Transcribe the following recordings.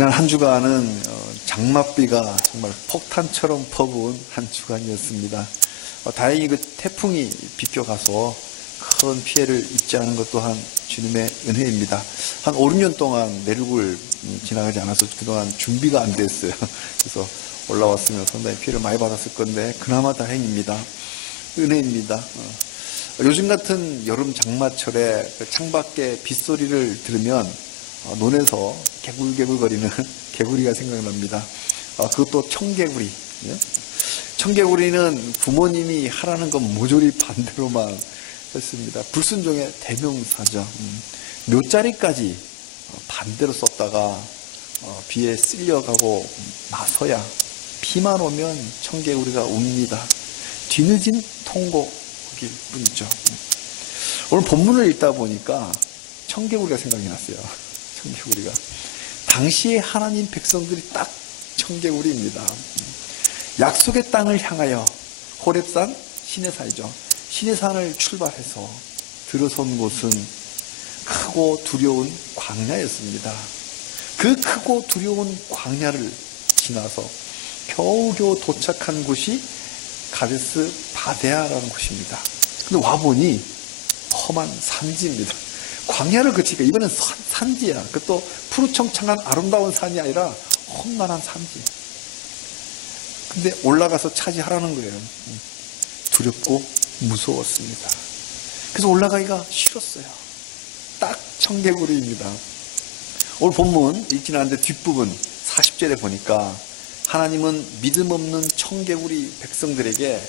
지난 한 주간은 장맛비가 정말 폭탄처럼 퍼부은 한 주간이었습니다. 다행히 그 태풍이 비껴가서 큰 피해를 입지 않은 것 또한 주님의 은혜입니다. 한 5, 6년 동안 내륙을 지나가지 않아서 그동안 준비가 안 됐어요. 그래서 올라왔으면 상당히 피해를 많이 받았을 건데 그나마 다행입니다. 은혜입니다. 요즘 같은 여름 장마철에 창밖에 빗소리를 들으면 논에서 개굴개굴거리는 개구리가 생각납니다. 그것도 청개구리. 청개구리는 부모님이 하라는 건 모조리 반대로만 했습니다. 불순종의 대명사죠. 묘자리까지 반대로 썼다가 비에 쓸려가고 나서야 비만 오면 청개구리가 웁니다. 뒤늦은 통곡일 뿐이죠. 오늘 본문을 읽다 보니까 청개구리가 생각이 났어요. 청개구리가. 당시에 하나님 백성들이 딱 청개구리입니다. 약속의 땅을 향하여 호렙산 시내산이죠. 시내산을 출발해서 들어선 곳은 크고 두려운 광야였습니다. 그 크고 두려운 광야를 지나서 겨우겨우 도착한 곳이 가데스 바네아라는 곳입니다. 근데 와보니 험한 산지입니다. 광야를 거치니까 이번엔 산지야. 그것도 푸르청청한 아름다운 산이 아니라 험난한 산지. 근데 올라가서 차지하라는 거예요. 두렵고 무서웠습니다. 그래서 올라가기가 싫었어요. 딱 청개구리입니다. 오늘 본문 읽지는 않는데 뒷부분 40절에 보니까 하나님은 믿음 없는 청개구리 백성들에게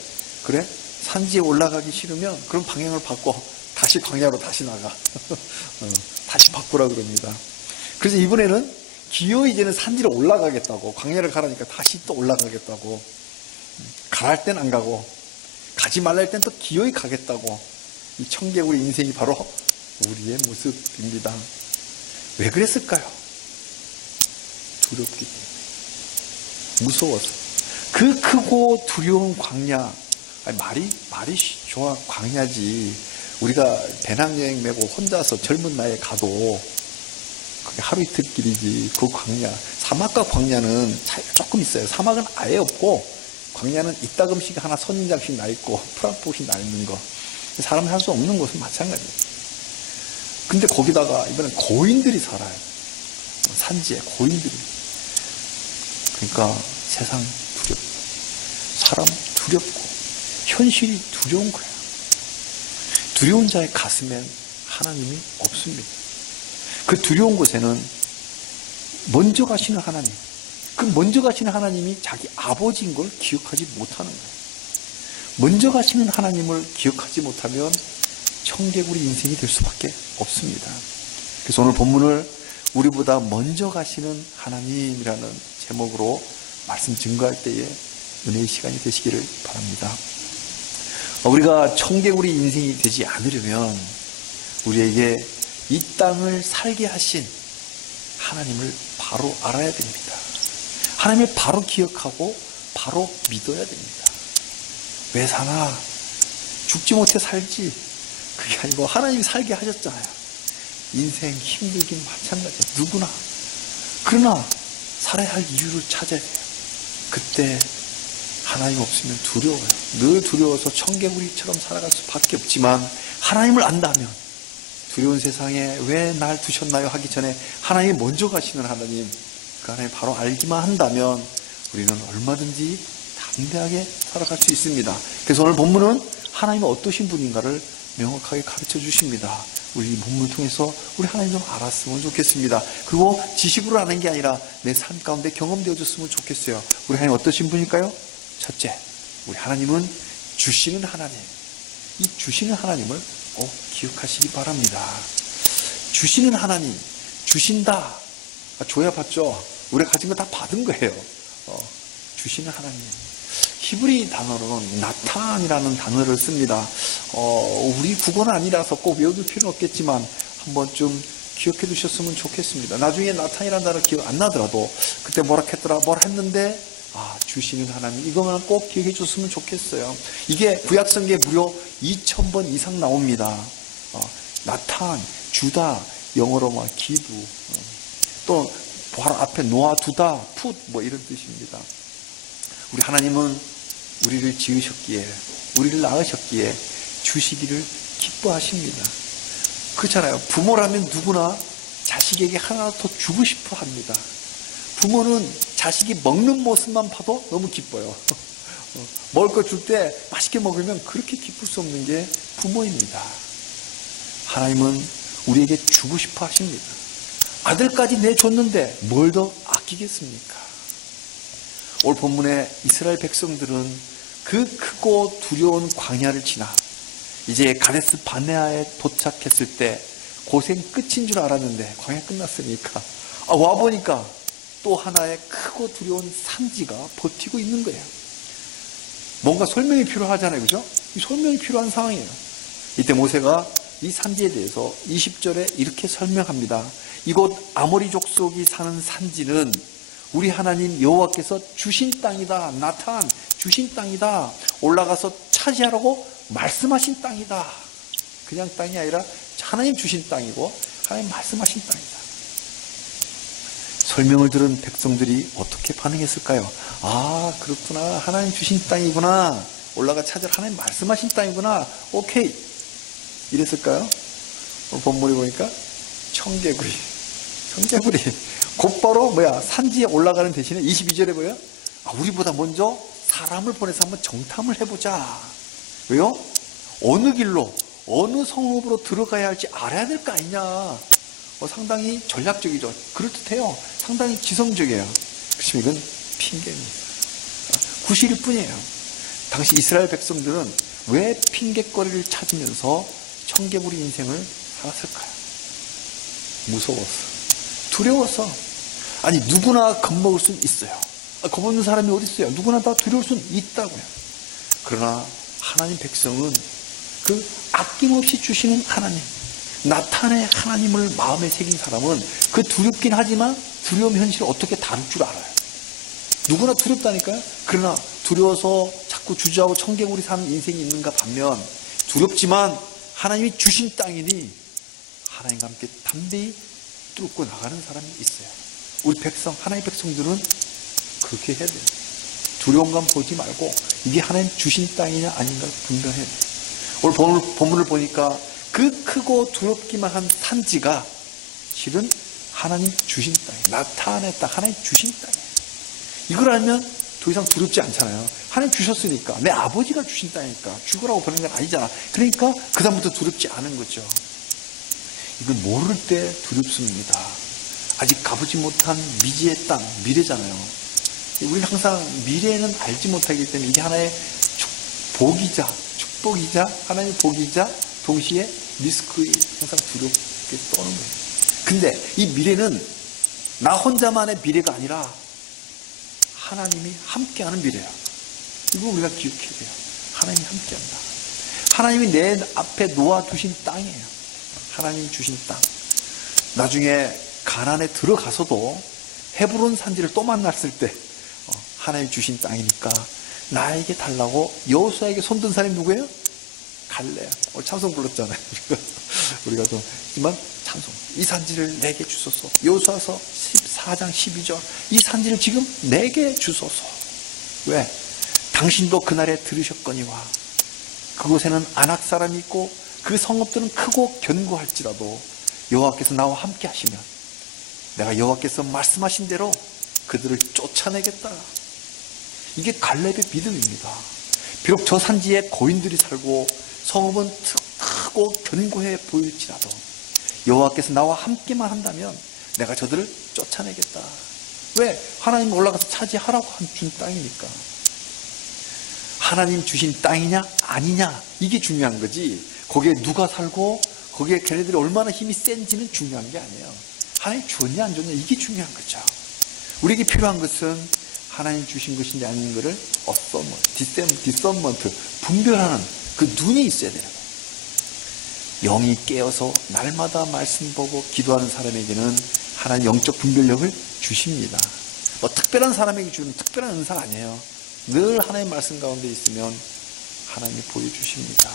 그래? 산지에 올라가기 싫으면 그럼 방향을 바꿔 다시 광야로 다시 나가. 다시 바꾸라 그럽니다. 그래서 이번에는 기어이 이제는 산지로 올라가겠다고, 광야를 가라니까 다시 또 올라가겠다고, 가라 할 땐 안 가고 가지 말라 할 땐 또 기어이 가겠다고. 이 청개구리 인생이 바로 우리의 모습입니다. 왜 그랬을까요? 두렵기 때문에, 무서워서. 그 크고 두려운 광야, 말이 좋아. 광야지. 우리가 배낭여행 메고 혼자서 젊은 나이에 가도 그게 하루 이틀 길이지. 그 광야, 사막과 광야는 차이가 조금 있어요. 사막은 아예 없고 광야는 이따금씩 하나 선인장씩 나 있고 프랑포시 나 있는 거. 사람이 할 수 없는 곳은 마찬가지예요. 근데 거기다가 이번엔 고인들이 살아요. 산지에 고인들이. 그러니까 세상 두렵고 사람 두렵고 현실이 두려운 거예요. 두려운 자의 가슴엔 하나님이 없습니다. 그 두려운 곳에는 먼저 가시는 하나님, 그 먼저 가시는 하나님이 자기 아버지인 걸 기억하지 못하는 거예요. 먼저 가시는 하나님을 기억하지 못하면 청개구리 인생이 될 수밖에 없습니다. 그래서 오늘 본문을 우리보다 먼저 가시는 하나님이라는 제목으로 말씀 증거할 때에 은혜의 시간이 되시기를 바랍니다. 우리가 청개구리 인생이 되지 않으려면 우리에게 이 땅을 살게 하신 하나님을 바로 알아야 됩니다. 하나님을 바로 기억하고 바로 믿어야 됩니다. 왜 사나? 죽지 못해 살지. 그게 아니고 하나님이 살게 하셨잖아요. 인생 힘들긴 마찬가지예요. 누구나. 그러나 살아야 할 이유를 찾아야 돼요. 그때 하나님 없으면 두려워요. 늘 두려워서 청개구리처럼 살아갈 수밖에 없지만 하나님을 안다면 두려운 세상에 왜 날 두셨나요? 하기 전에 하나님이 먼저 가시는 하나님, 그 하나님 바로 알기만 한다면 우리는 얼마든지 담대하게 살아갈 수 있습니다. 그래서 오늘 본문은 하나님은 어떠신 분인가를 명확하게 가르쳐 주십니다. 우리 본문을 통해서 우리 하나님 좀 알았으면 좋겠습니다. 그리고 지식으로 아는 게 아니라 내 삶 가운데 경험되어졌으면 좋겠어요. 우리 하나님 어떠신 분일까요? 첫째, 우리 하나님은 주시는 하나님. 이 주시는 하나님을 꼭 기억하시기 바랍니다. 주시는 하나님, 주신다. 줘야 받죠. 우리가 가진 거 다 받은 거예요. 주시는 하나님. 히브리 단어로는 나탄이라는 단어를 씁니다. 우리 국어는 아니라서 꼭 외워둘 필요는 없겠지만 한번 좀 기억해 두셨으면 좋겠습니다. 나중에 나탄이라는 단어 기억 안 나더라도 그때 뭐라 했더라, 뭐라 했는데 주시는 하나님, 이거만 꼭 기억해 줬으면 좋겠어요. 이게 구약성경에 무려 2000번 이상 나옵니다. 나탄, 주다, 영어로 기부. 또 바로 앞에 놓아두다, put 뭐 이런 뜻입니다. 우리 하나님은 우리를 지으셨기에, 우리를 낳으셨기에 주시기를 기뻐하십니다. 그렇잖아요. 부모라면 누구나 자식에게 하나 더 주고 싶어 합니다. 부모는 자식이 먹는 모습만 봐도 너무 기뻐요. 먹을 거 줄 때 맛있게 먹으면 그렇게 기쁠 수 없는 게 부모입니다. 하나님은 우리에게 주고 싶어 하십니다. 아들까지 내줬는데 뭘 더 아끼겠습니까? 오늘 본문의 이스라엘 백성들은 그 크고 두려운 광야를 지나 이제 가데스 바네아에 도착했을 때 고생 끝인 줄 알았는데 광야 끝났으니까 와보니까 또 하나의 크고 두려운 산지가 버티고 있는 거예요. 뭔가 설명이 필요하잖아요. 그죠? 이 설명이 필요한 상황이에요. 이때 모세가 이 산지에 대해서 20절에 이렇게 설명합니다. 이곳 아모리 족속이 사는 산지는 우리 하나님 여호와께서 주신 땅이다. 나탄 주신 땅이다. 올라가서 차지하라고 말씀하신 땅이다. 그냥 땅이 아니라 하나님 주신 땅이고 하나님 말씀하신 땅이다. 설명을 들은 백성들이 어떻게 반응했을까요? 아, 그렇구나. 하나님 주신 땅이구나. 올라가 찾으라. 하나님 말씀하신 땅이구나. 오케이. 이랬을까요? 본문에 보니까 청개구리. 곧바로 산지에 올라가는 대신에 22절에 뭐야? 우리보다 먼저 사람을 보내서 한번 정탐을 해보자. 왜요? 어느 길로, 어느 성읍으로 들어가야 할지 알아야 될 거 아니냐. 상당히 전략적이죠. 그럴듯해요. 상당히 지성적이에요. 그렇지만 이건 핑계입니다. 구실일 뿐이에요. 당시 이스라엘 백성들은 왜 핑계거리를 찾으면서 청개구리 인생을 살았을까요? 무서워서, 두려워서. 아니, 누구나 겁먹을 수는 있어요. 겁없는 사람이 어디 있어요? 누구나 다 두려울 수는 있다고요. 그러나 하나님 백성은 그 아낌없이 주시는 하나님, 나타내 하나님을 마음에 새긴 사람은 그 두렵긴 하지만 두려움 현실을 어떻게 다룰 줄 알아요. 누구나 두렵다니까요. 그러나 두려워서 자꾸 주저하고 청개구리 사는 인생이 있는가 반면 두렵지만 하나님이 주신 땅이니 하나님과 함께 담대히 뚫고 나가는 사람이 있어요. 우리 백성, 하나님의 백성들은 그렇게 해야 돼요. 두려움감 보지 말고 이게 하나님 주신 땅이냐 아닌가 분별해야 돼요. 오늘 본문을 보니까 그 크고 두렵기만 한 산지가 실은 하나님 주신 땅이에요. 나타내 땅, 하나님 주신 땅이에요. 이걸 알면 더 이상 두렵지 않잖아요. 하나님 주셨으니까, 내 아버지가 주신 땅이니까 죽으라고 보낸 건 아니잖아. 그러니까 그 다음부터 두렵지 않은 거죠. 이건 모를 때 두렵습니다. 아직 가보지 못한 미지의 땅, 미래잖아요. 우리는 항상 미래는 알지 못하기 때문에 이게 하나의 축복이자 하나님의 복이자 동시에 리스크에 항상 두렵게 떠는 거예요. 근데 이 미래는 나 혼자만의 미래가 아니라 하나님이 함께하는 미래야. 이거 우리가 기억해야 돼요. 하나님이 함께한다. 하나님이 내 앞에 놓아두신 땅이에요. 하나님 주신 땅. 나중에 가나안에 들어가서도 헤브론 산지를 또 만났을 때 하나님 주신 땅이니까 나에게 달라고 여호수아에게 손든 사람이 누구예요? 갈렙. 오늘 찬송 불렀잖아요. 우리가 좀 하지만 찬송. 이 산지를 내게 주소서. 여호수아서 14장 12절. 이 산지를 지금 내게 주소서. 왜? 당신도 그날에 들으셨거니와 그곳에는 아낙 사람이 있고 그 성읍들은 크고 견고할지라도 여호와께서 나와 함께 하시면 내가 여호와께서 말씀하신 대로 그들을 쫓아내겠다. 이게 갈렙의 믿음입니다. 비록 저 산지에 고인들이 살고 성읍은 크고 견고해 보일지라도 여호와께서 나와 함께만 한다면 내가 저들을 쫓아내겠다. 왜? 하나님 올라가서 차지하라고 준 땅이니까. 하나님 주신 땅이냐 아니냐 이게 중요한 거지. 거기에 누가 살고 거기에 걔네들이 얼마나 힘이 센지는 중요한 게 아니에요. 하나님 주었냐 안 줬냐 이게 중요한 거죠. 우리에게 필요한 것은 하나님 주신 것인지 아닌 것을 디서먼트 분별하는 그 눈이 있어야 돼요. 영이 깨어서 날마다 말씀 보고 기도하는 사람에게는 하나님 영적 분별력을 주십니다. 뭐 특별한 사람에게 주는 특별한 은사가 아니에요. 늘 하나님의 말씀 가운데 있으면 하나님이 보여주십니다.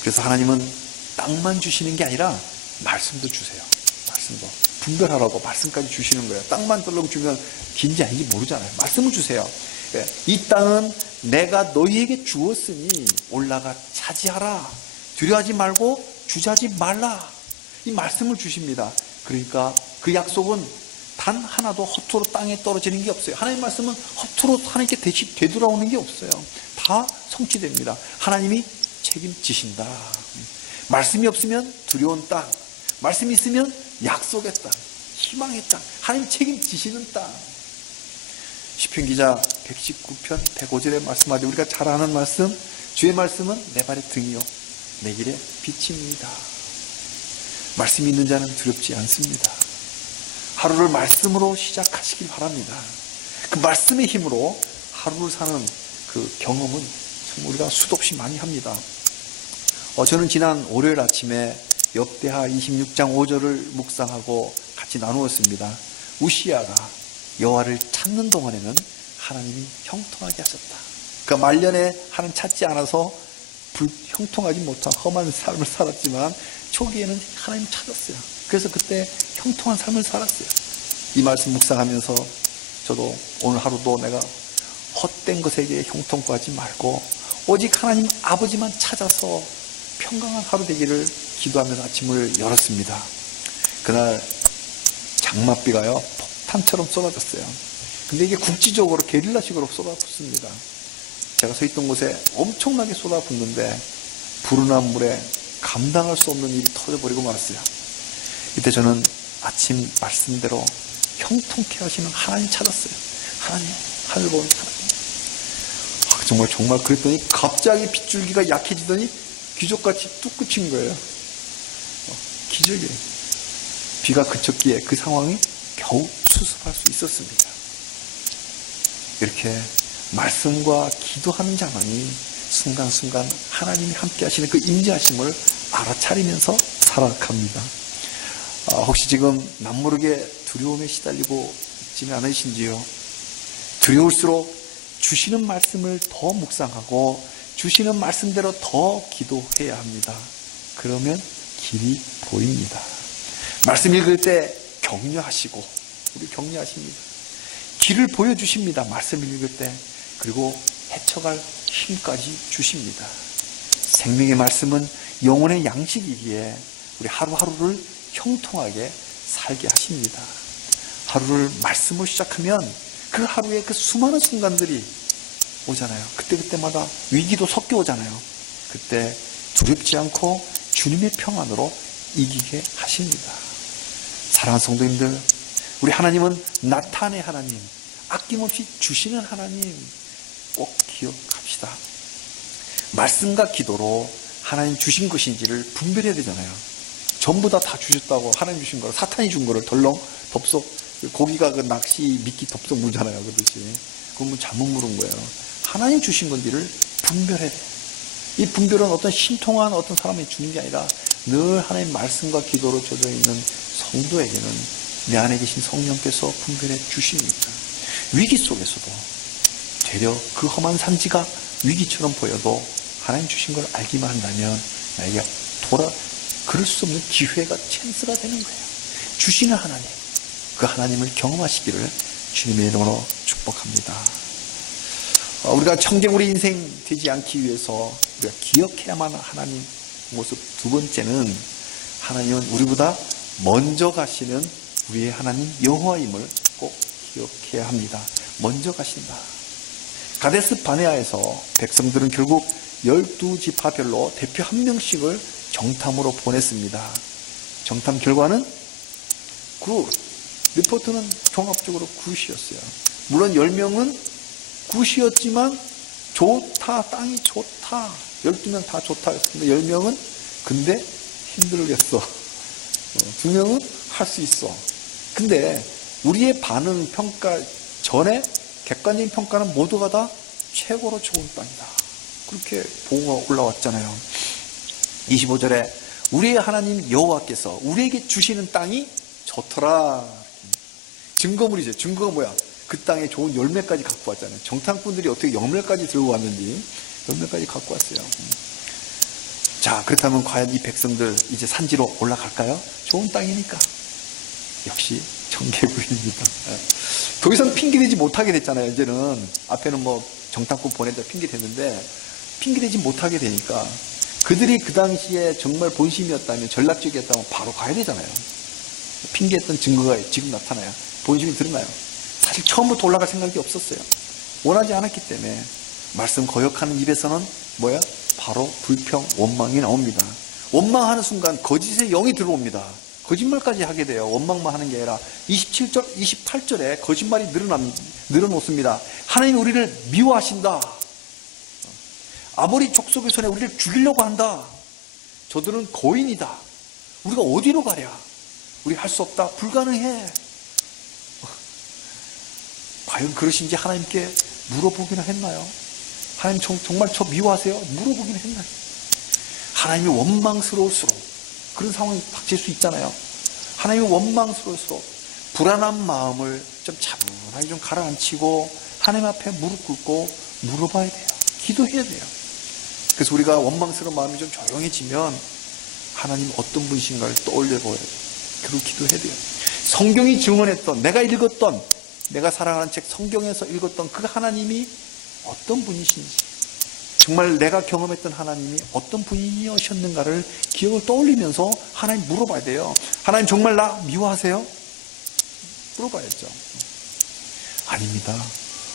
그래서 하나님은 땅만 주시는 게 아니라 말씀도 주세요. 말씀도. 분별하라고 말씀까지 주시는 거예요. 땅만 떨렁 주면 긴지 아닌지 모르잖아요. 말씀을 주세요. 이 땅은 내가 너희에게 주었으니 올라가 차지하라. 두려워하지 말고 주저하지 말라. 이 말씀을 주십니다. 그러니까 그 약속은 단 하나도 허투루 땅에 떨어지는 게 없어요. 하나님의 말씀은 허투루 하나님께 되돌아오는 게 없어요. 다 성취됩니다. 하나님이 책임지신다. 말씀이 없으면 두려운 땅, 말씀이 있으면 약속의 땅, 희망의 땅, 하나님 책임지시는 땅. 시편 기자 119편 105절에 말씀하되 우리가 잘 아는 말씀, 주의 말씀은 내 발의 등이요 내 길의 빛입니다. 말씀이 있는 자는 두렵지 않습니다. 하루를 말씀으로 시작하시길 바랍니다. 그 말씀의 힘으로 하루를 사는 그 경험은 참 우리가 수도 없이 많이 합니다. 저는 지난 월요일 아침에 역대하 26장 5절을 묵상하고 같이 나누었습니다. 우시야가 여호와를 찾는 동안에는 하나님이 형통하게 하셨다. 그 말년에 하나님 찾지 않아서 형통하지 못한 험한 삶을 살았지만 초기에는 하나님 찾았어요. 그래서 그때 형통한 삶을 살았어요. 이 말씀 묵상하면서 저도 오늘 하루도 내가 헛된 것에게 형통하지 말고 오직 하나님 아버지만 찾아서 평강한 하루 되기를 기도하면서 아침을 열었습니다. 그날 장맛비가요 폭탄처럼 쏟아졌어요. 근데 이게 국지적으로 게릴라식으로 쏟아붓습니다. 제가 서 있던 곳에 엄청나게 쏟아붓는데 불운한 물에 감당할 수 없는 일이 터져버리고 말았어요. 이때 저는 아침 말씀대로 형통케 하시는 하나님 찾았어요. 하나님, 하늘 보는 하나님. 정말 그랬더니 갑자기 빗줄기가 약해지더니 귀족같이 뚝 그친 거예요. 기적이에요. 비가 그쳤기에 그 상황이 겨우 수습할 수 있었습니다. 이렇게 말씀과 기도하는 자만이 순간순간 하나님이 함께 하시는 그 임재하심을 알아차리면서 살아갑니다. 혹시 지금 남모르게 두려움에 시달리고 있지는 않으신지요? 두려울수록 주시는 말씀을 더 묵상하고 주시는 말씀대로 더 기도해야 합니다. 그러면 길이 보입니다. 말씀 읽을 때 격려하시고 우리 격려하십니다. 길을 보여주십니다. 말씀 읽을 때. 그리고 헤쳐갈 힘까지 주십니다. 생명의 말씀은 영혼의 양식이기에 우리 하루하루를 형통하게 살게 하십니다. 하루를 말씀으로 시작하면 그 하루에 그 수많은 순간들이 오잖아요. 그때마다 위기도 섞여 오잖아요. 그때 두렵지 않고 주님의 평안으로 이기게 하십니다. 사랑하는 성도님들, 우리 하나님은 나타내 하나님, 아낌없이 주시는 하나님 꼭 기억합시다. 말씀과 기도로 하나님 주신 것인지를 분별해야 되잖아요. 전부 다 주셨다고 하나님 주신 거를 사탄이 준 거를 덜렁 덥석 고기가 그 낚시 미끼 덥석 물잖아요. 그렇듯이 그건 잘못 물은 거예요. 하나님 주신 건지를 분별해야 돼요. 이 분별은 어떤 신통한 어떤 사람이 주는 게 아니라 늘 하나님 말씀과 기도로 젖어 있는 성도에게는 내 안에 계신 성령께서 분별해 주십니다. 위기 속에서도 되려 그 험한 산지가 위기처럼 보여도 하나님 주신 걸 알기만 한다면 나에게 그럴 수 없는 기회가 찬스가 되는 거예요. 주시는 하나님, 그 하나님을 경험하시기를 주님의 이름으로 축복합니다. 우리가 청개구리 인생 되지 않기 위해서 우리가 기억해야만 하나님 모습. 두 번째는 하나님은 우리보다 먼저 가시는 우리의 하나님 여호와임을 꼭 기억해야 합니다. 먼저 가신다. 가데스 바네아에서 백성들은 결국 12지파별로 대표 한 명씩을 정탐으로 보냈습니다. 정탐 결과는 굿. 리포트는 종합적으로 굿이었어요. 물론 10명은 굿이었지만 좋다, 땅이 좋다. 12명 다 좋다 했습니다. 10명은 근데 힘들겠어. 2명은 할 수 있어. 근데 우리의 반응 평가 전에 객관적인 평가는 모두가 다 최고로 좋은 땅이다. 그렇게 보고가 올라왔잖아요. 25절에 우리의 하나님 여호와께서 우리에게 주시는 땅이 좋더라. 증거물이죠. 증거가 뭐야? 그 땅에 좋은 열매까지 갖고 왔잖아요. 정탐꾼들이 어떻게 열매까지 들고 왔는지 열매까지 갖고 왔어요. 자, 그렇다면 과연 이 백성들 이제 산지로 올라갈까요? 좋은 땅이니까. 역시 청개구리입니다. 더 이상 핑계대지 못하게 됐잖아요. 이제는 앞에는 뭐 정탐꾼 보내자 핑계댔는데 핑계대지 못하게 되니까 그들이 그 당시에 정말 본심이었다면, 전략적이었다면 바로 가야 되잖아요. 핑계했던 증거가 지금 나타나요. 본심이 드러나요. 사실 처음부터 올라갈 생각이 없었어요. 원하지 않았기 때문에. 말씀 거역하는 입에서는 뭐야? 바로 불평, 원망이 나옵니다. 원망하는 순간 거짓의 영이 들어옵니다. 거짓말까지 하게 돼요. 원망만 하는 게 아니라 27절, 28절에 거짓말이 늘어놓습니다. 하나님이 우리를 미워하신다. 아모리 족속의 손에 우리를 죽이려고 한다. 저들은 거인이다. 우리가 어디로 가랴? 우리 할 수 없다. 불가능해. 과연 그러신지 하나님께 물어보기나 했나요? 하나님 정말 저 미워하세요? 물어보기나 했나요? 하나님이 원망스러울수록 그런 상황이 닥칠 수 있잖아요. 하나님이 원망스러울수록 불안한 마음을 좀 차분하게 좀 가라앉히고 하나님 앞에 무릎 꿇고 물어봐야 돼요. 기도해야 돼요. 그래서 우리가 원망스러운 마음이 좀 조용해지면 하나님 어떤 분이신가를 떠올려보아야 돼요. 그리고 기도해야 돼요. 성경이 증언했던, 내가 읽었던, 내가 사랑하는 책 성경에서 읽었던 그 하나님이 어떤 분이신지, 정말 내가 경험했던 하나님이 어떤 분이셨는가를 기억을 떠올리면서 하나님 물어봐야 돼요. 하나님 정말 나 미워하세요? 물어봐야죠. 아닙니다.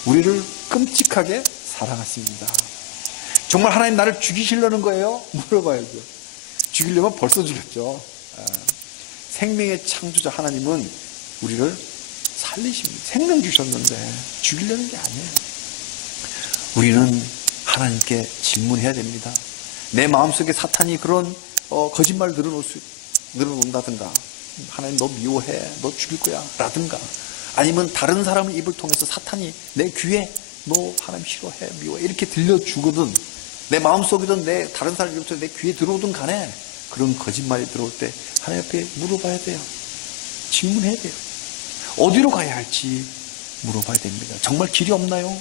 우리를 끔찍하게 사랑하십니다. 정말 하나님 나를 죽이시려는 거예요? 물어봐야죠. 죽이려면 벌써 죽였죠. 생명의 창조자 하나님은 우리를 살리십니다. 생명 주셨는데 죽이려는 게 아니에요. 우리는 하나님께 질문해야 됩니다. 내 마음속에 사탄이 그런 거짓말 늘어놓는다든가, 하나님 너 미워해, 너 죽일 거야 라든가, 아니면 다른 사람의 입을 통해서 사탄이 내 귀에 너 하나님 싫어해, 미워해 이렇게 들려주거든, 내 마음속이든 내 다른 사람 입을 통해서 내 귀에 들어오든 간에 그런 거짓말이 들어올 때 하나님 앞에 물어봐야 돼요. 질문해야 돼요. 어디로 가야 할지 물어봐야 됩니다. 정말 길이 없나요?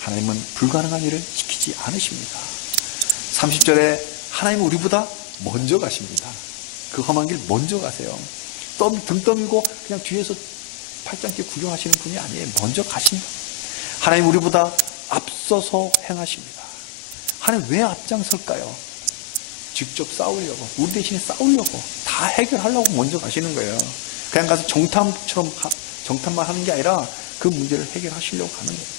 하나님은 불가능한 일을 시키지 않으십니다. 30절에 하나님은 우리보다 먼저 가십니다. 그 험한 길 먼저 가세요. 등 떠밀고 그냥 뒤에서 팔짱 끼 구경하시는 분이 아니에요. 먼저 가십니다. 하나님 우리보다 앞서서 행하십니다. 하나님 왜 앞장설까요? 직접 싸우려고, 우리 대신에 싸우려고, 다 해결하려고 먼저 가시는 거예요. 그냥 가서 정탐만 하는 게 아니라 그 문제를 해결하시려고 가는 거예요.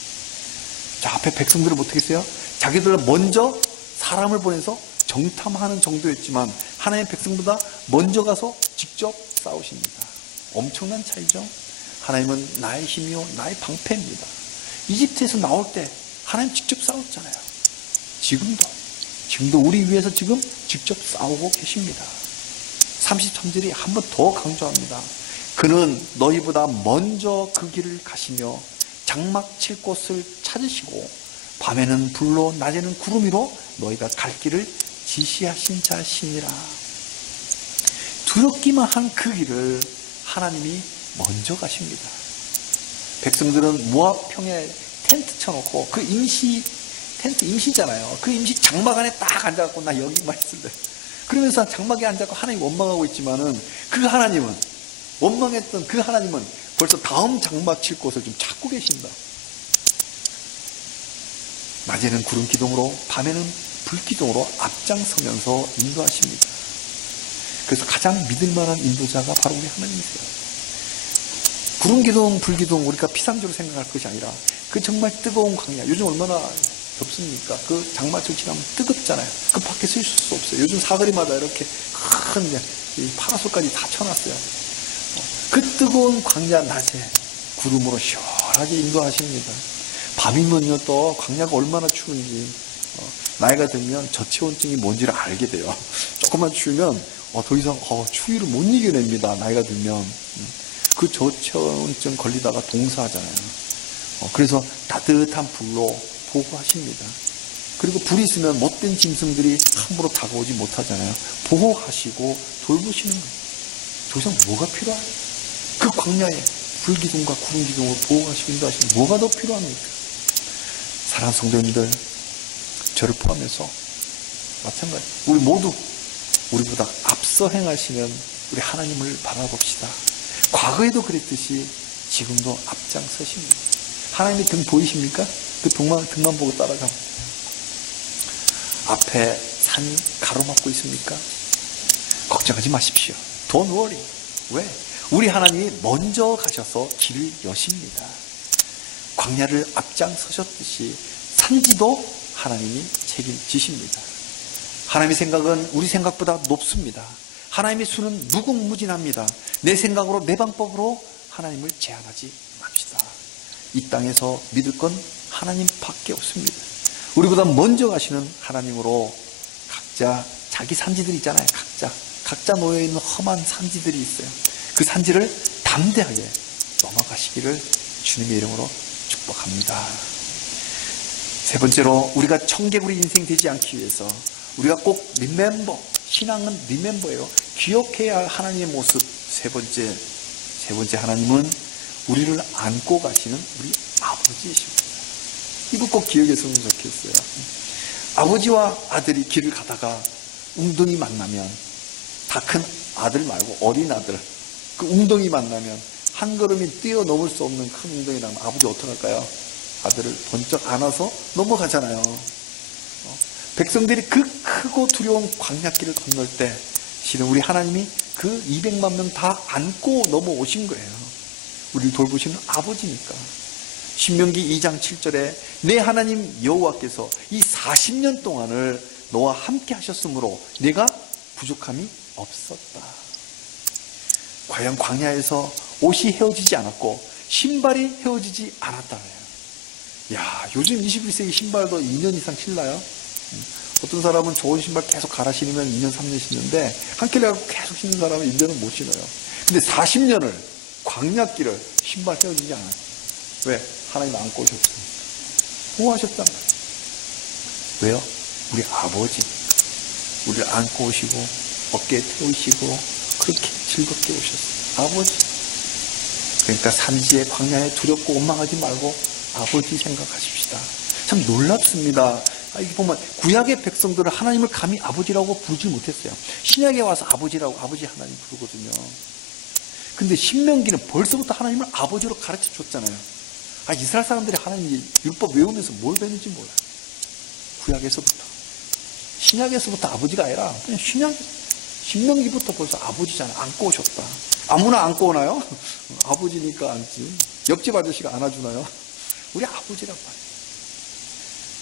자, 앞에 백성들은 어떻게 했어요? 자기들 먼저 사람을 보내서 정탐하는 정도였지만 하나님의 백성보다 먼저 가서 직접 싸우십니다. 엄청난 차이죠. 하나님은 나의 힘이요 나의 방패입니다. 이집트에서 나올 때 하나님 직접 싸웠잖아요. 지금도 우리 위해서 지금 직접 싸우고 계십니다. 33절이 한 번 더 강조합니다. 그는 너희보다 먼저 그 길을 가시며 장막 칠 곳을 찾으시고 밤에는 불로 낮에는 구름 위로 너희가 갈 길을 지시하신 자시니라. 두렵기만 한 그 길을 하나님이 먼저 가십니다. 백성들은 모압 평에 텐트 쳐놓고, 그 텐트 임시잖아요. 그 임시 장막 안에 딱 앉아갖고 나 여기만 있을래, 그러면서 장막에 앉아서 하나님 원망하고 있지만은 그 하나님은, 원망했던 그 하나님은 벌써 다음 장막 칠 곳을 좀 찾고 계신다. 낮에는 구름 기둥으로, 밤에는 불 기둥으로 앞장서면서 인도하십니다. 그래서 가장 믿을 만한 인도자가 바로 우리 하나님이세요. 구름 기둥, 불 기둥 우리가 피상적으로 생각할 것이 아니라 그 정말 뜨거운 광야, 요즘 얼마나 덥습니까? 그 장마철 지나면 뜨겁잖아요. 그 밖에 서 있을 수 없어요. 요즘 사거리마다 이렇게 큰 파라솔까지 다 쳐놨어요. 그 뜨거운 광야 낮에 구름으로 시원하게 인도하십니다. 밤이면요 또 광야가 얼마나 추운지, 나이가 들면 저체온증이 뭔지를 알게 돼요. 조금만 추우면 더 이상 추위를 못 이겨냅니다. 나이가 들면 그 저체온증 걸리다가 동사하잖아요. 그래서 따뜻한 불로 보호하십니다. 그리고 불이 있으면 못된 짐승들이 함부로 다가오지 못하잖아요. 보호하시고 돌보시는 거예요. 더 이상 뭐가 필요해요? 그 광야에 불기둥과 구름기둥으로 보호하시고 인도하시면 뭐가 더 필요합니까? 사랑하는 성도님들, 저를 포함해서 마찬가지, 우리 모두 우리보다 앞서 행하시는 우리 하나님을 바라봅시다. 과거에도 그랬듯이 지금도 앞장서십니다. 하나님의 등 보이십니까? 그 등만 보고 따라가면 앞에 산이 가로막고 있습니까? 걱정하지 마십시오. Don't worry. 왜? 우리 하나님이 먼저 가셔서 길을 여십니다. 광야를 앞장서셨듯이 산지도 하나님이 책임지십니다. 하나님의 생각은 우리 생각보다 높습니다. 하나님의 수는 무궁무진합니다. 내 생각으로 내 방법으로 하나님을 제한하지 맙시다. 이 땅에서 믿을 건 하나님밖에 없습니다. 우리보다 먼저 가시는 하나님으로 각자 자기 산지들이 있잖아요. 각자 놓여있는 험한 산지들이 있어요. 그 산지를 담대하게 넘어가시기를 주님의 이름으로 축복합니다. 세 번째로, 우리가 청개구리 인생 되지 않기 위해서 우리가 꼭 리멤버, 신앙은 리멤버예요. 기억해야 할 하나님의 모습. 세 번째 하나님은 우리를 안고 가시는 우리 아버지이십니다. 이거 꼭 기억했으면 좋겠어요. 아버지와 아들이 길을 가다가 웅덩이 만나면, 다 큰 아들 말고 어린 아들, 그 웅덩이 만나면 한 걸음이 뛰어넘을 수 없는 큰 웅덩이 나면 아버지 어떡할까요? 아들을 번쩍 안아서 넘어가잖아요. 백성들이 그 크고 두려운 광야길을 건널 때 실은 우리 하나님이 그 200만 명 다 안고 넘어오신 거예요. 우리를 돌보시는 아버지니까. 신명기 2장 7절에 내 하나님 여호와께서 이 40년 동안을 너와 함께 하셨으므로 내가 부족함이 없었다. 과연 광야에서 옷이 헤어지지 않았고 신발이 헤어지지 않았다네요. 야, 요즘 21세기 신발도 2년 이상 신나요? 어떤 사람은 좋은 신발 계속 갈아 신으면 2년, 3년 신는데 한 켤레 갖고 계속 신는 사람은 1년은 못 신어요. 근데 40년을 광야길을 신발 헤어지지 않아요. 왜? 하나님 안고 오셨어요. 보호하셨단 말이에요. 왜요? 우리 아버지 우리를 안고 오시고 어깨에 태우시고 그렇게 즐겁게 오셨어요. 아버지. 그러니까 산지에 광야에 두렵고 원망하지 말고 아버지 생각하십시다. 참 놀랍습니다. 이게 보면 구약의 백성들은 하나님을 감히 아버지라고 부르지 못했어요. 신약에 와서 아버지라고 아버지 하나님 부르거든요. 근데 신명기는 벌써부터 하나님을 아버지로 가르쳐 줬잖아요. 이스라엘 사람들이 하나님 율법 외우면서 뭘 배웠는지 몰라요. 구약에서부터. 신약에서부터 아버지가 아니라 그냥 신명기부터 벌써 아버지잖아요. 안고 오셨다. 아무나 안고 오나요? 아버지니까 안지. 옆집 아저씨가 안아주나요? 우리 아버지란 말이에요.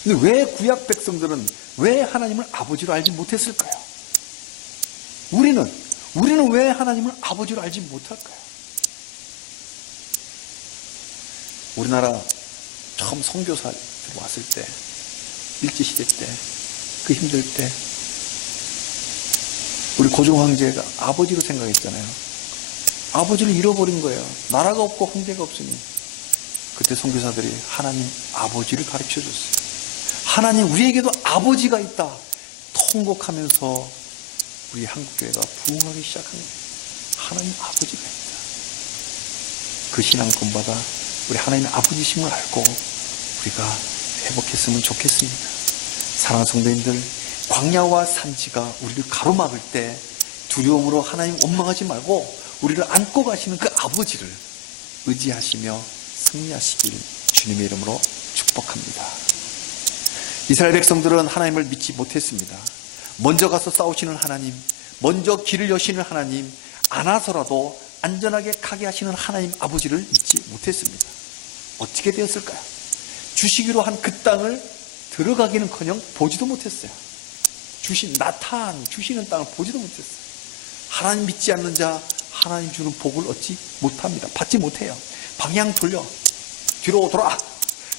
근데 왜 구약 백성들은 왜 하나님을 아버지로 알지 못했을까요? 우리는 왜 하나님을 아버지로 알지 못할까요? 우리나라 처음 선교사 왔을 때, 일제시대 때, 그 힘들 때 우리 고종 황제가 아버지로 생각했잖아요. 아버지를 잃어버린 거예요. 나라가 없고 황제가 없으니. 그때 선교사들이 하나님 아버지를 가르쳐줬어요. 하나님 우리에게도 아버지가 있다. 통곡하면서 우리 한국교회가 부흥하기 시작한 거예요. 하나님 아버지가 있다. 그 신앙 본받아 우리 하나님의 아버지심을 알고 우리가 회복했으면 좋겠습니다. 사랑하는 성도님들, 광야와 산지가 우리를 가로막을 때 두려움으로 하나님 원망하지 말고 우리를 안고 가시는 그 아버지를 의지하시며 승리하시길 주님의 이름으로 축복합니다. 이스라엘 백성들은 하나님을 믿지 못했습니다. 먼저 가서 싸우시는 하나님, 먼저 길을 여시는 하나님, 안아서라도 안전하게 가게 하시는 하나님 아버지를 믿지 못했습니다. 어떻게 되었을까요? 주시기로 한 그 땅을 들어가기는커녕 보지도 못했어요. 주시는 땅을 보지도 못했어요. 하나님 믿지 않는 자 하나님 주는 복을 얻지 못합니다. 받지 못해요. 방향 돌려, 뒤로 돌아,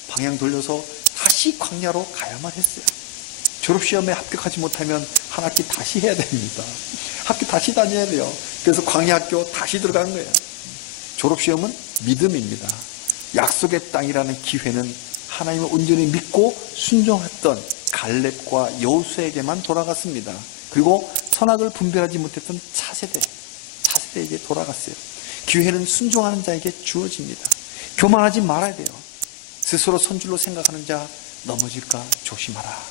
방향 돌려서 다시 광야로 가야만 했어요. 졸업시험에 합격하지 못하면 한 학기 다시 해야 됩니다. 학교 다시 다녀야 돼요. 그래서 광야학교 다시 들어가는 거예요. 졸업시험은 믿음입니다. 약속의 땅이라는 기회는 하나님을 온전히 믿고 순종했던 갈렙과 여호수아에게만 돌아갔습니다. 그리고 선악을 분별하지 못했던 차세대에게 돌아갔어요. 기회는 순종하는 자에게 주어집니다. 교만하지 말아야 돼요. 스스로 선줄로 생각하는 자 넘어질까 조심하라.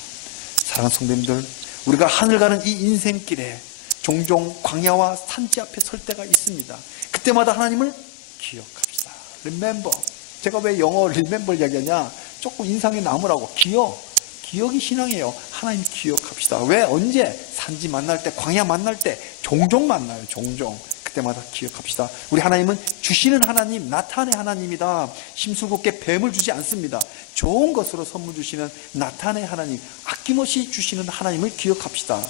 사랑하는 성도님들, 우리가 하늘 가는 이 인생길에 종종 광야와 산지 앞에 설 때가 있습니다. 그때마다 하나님을 기억합시다. Remember. 제가 왜 영어 remember 이야기하냐? 조금 인상에 남으라고. 기억이 신앙이에요. 하나님 기억합시다. 왜? 언제? 산지 만날 때, 광야 만날 때, 종종 만나요. 종종. 그때마다 기억합시다. 우리 하나님은 주시는 하나님, 나타내 하나님이다. 심술궂게 뱀을 주지 않습니다. 좋은 것으로 선물 주시는 나타내 하나님, 아낌없이 주시는 하나님을 기억합시다.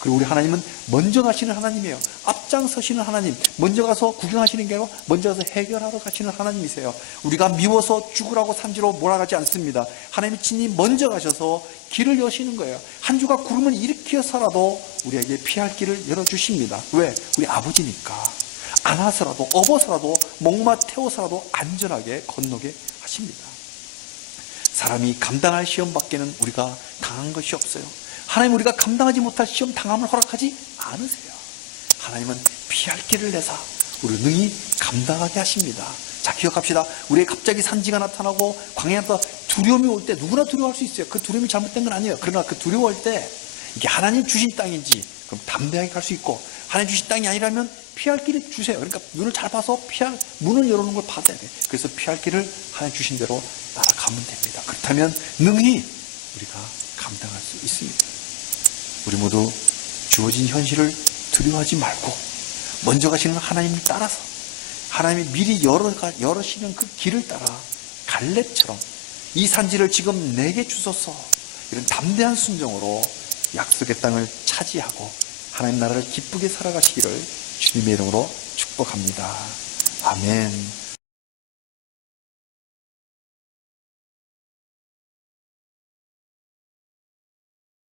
그리고 우리 하나님은 먼저 가시는 하나님이에요. 앞장서시는 하나님, 먼저 가서 구경하시는 게 아니고 먼저 가서 해결하러 가시는 하나님이세요. 우리가 미워서 죽으라고 산지로 몰아가지 않습니다. 하나님이 친히 먼저 가셔서 길을 여시는 거예요. 한 주가 구름을 일으켜서라도 우리에게 피할 길을 열어주십니다. 왜? 우리 아버지니까. 안아서라도, 업어서라도, 목마 태워서라도 안전하게 건너게 하십니다. 사람이 감당할 시험 밖에는 우리가 당한 것이 없어요. 하나님, 우리가 감당하지 못할 시험 당함을 허락하지 않으세요. 하나님은 피할 길을 내사 우리 능히 감당하게 하십니다. 자, 기억합시다. 우리의 갑자기 산지가 나타나고 광야에서 두려움이 올 때 누구나 두려워할 수 있어요. 그 두려움이 잘못된 건 아니에요. 그러나 그 두려워할 때 이게 하나님 주신 땅인지 그럼 담대하게 갈 수 있고, 하나님 주신 땅이 아니라면 피할 길을 주세요. 그러니까 눈을 잘 봐서 피할 문을 열어놓은 걸 받아야 돼요. 그래서 피할 길을 하나님 주신 대로 날아가면 됩니다. 그렇다면 능히 우리가 감당할 수 있습니다. 우리 모두 주어진 현실을 두려워하지 말고 먼저 가시는 하나님을 따라서, 하나님이 미리 열으시는 그 길을 따라 갈렙처럼 이 산지를 지금 내게 주소서, 이런 담대한 순종으로 약속의 땅을 차지하고 하나님 나라를 기쁘게 살아가시기를 주님의 이름으로 축복합니다. 아멘.